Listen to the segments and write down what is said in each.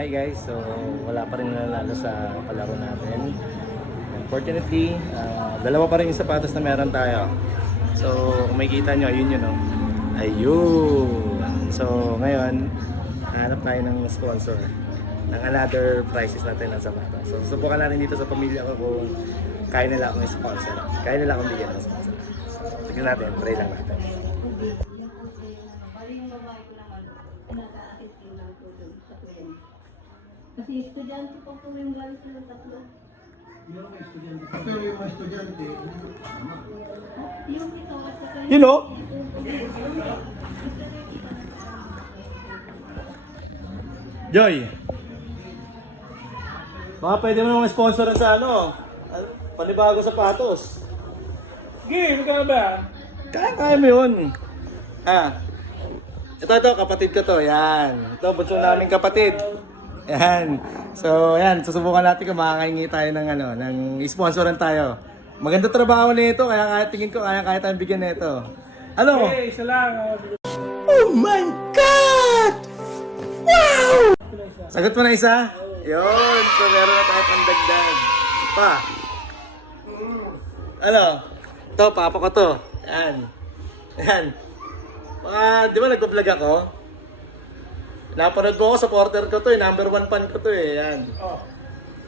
Hi guys, so wala pa rin nanalo sa palaro natin. Unfortunately, dalawa pa rin yung sapatos na meron tayo. So kung makikita nyo, ayun yun, no? Ayun! So ngayon, hanap tayo ng sponsor ng another prices natin ng sapatos. So susubukan natin dito sa pamilya ko kung kaya nila akong sponsor. Kaya nila akong bigyan ng sponsor. So tignan natin, try lang natin. Kasi estudyante po po yung galing sila tatlo. Pero yung mga estudyante, Yung ito at saka You know? Joy! Baka pwede mo naman sponsoran sa panibago sapatos. Sige, magkano ba? Kaya mo yun. Ito, kapatid ko to. Yan. Ito, bunso namin kapatid. Yan. So, yan. Susubukan natin kung makakahingi tayo ng sponsoran tayo. Maganda trabaho nito, kaya tingin ko kaya tayong bigyan nito. Ano? Okay, isa lang. Oh my God! Wow! Sagot mo na isa? Yun. So, meron na tayo pang dagdag. Pa. Ano? Ito, papa ko to. Yan. Yan. Di ba nag-vlog ako? Napanood mo ako, supporter ko to number 1 fan ko to yan. Oh.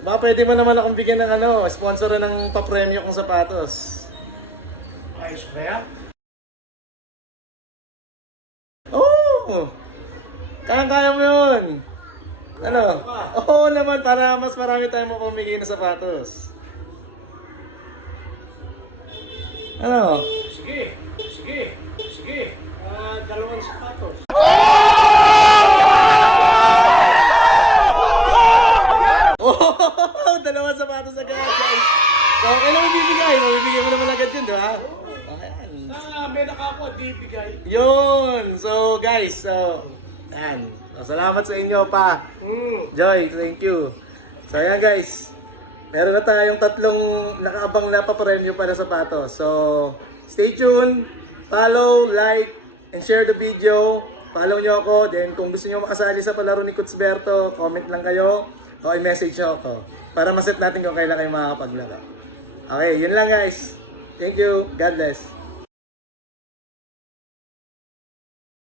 Baka pwede mo naman akong bigyan ng sponsor ng papremyo kong sapatos. Ayos ba yan? Oo! Kaya mo yun! Ano? Oo naman, para mas marami tayong mapamigay na sapatos. Ano? Sige, sige, sige. Dalawang sapatos. Oh, dalawang sapatos agad, guys. So, kailan mabibigay? Mabibigay mo naman agad yun, di ba? Ayan. May nakako, di bigay. Yun! So, guys, yan. So, salamat sa inyo, pa. Joy, thank you. So, ayan, guys. Meron na tayong tatlong nakaabang na papremyo para sa sapatos. So, stay tuned. Follow, like, and share the video. Follow nyo ako. Then, kung gusto nyo makasali sa palaro ni Kutsberto, comment lang kayo. O i-message nyo ako. Para maset natin kung kailan kayo makakapaglaro. Okay, yun lang guys. Thank you. God bless.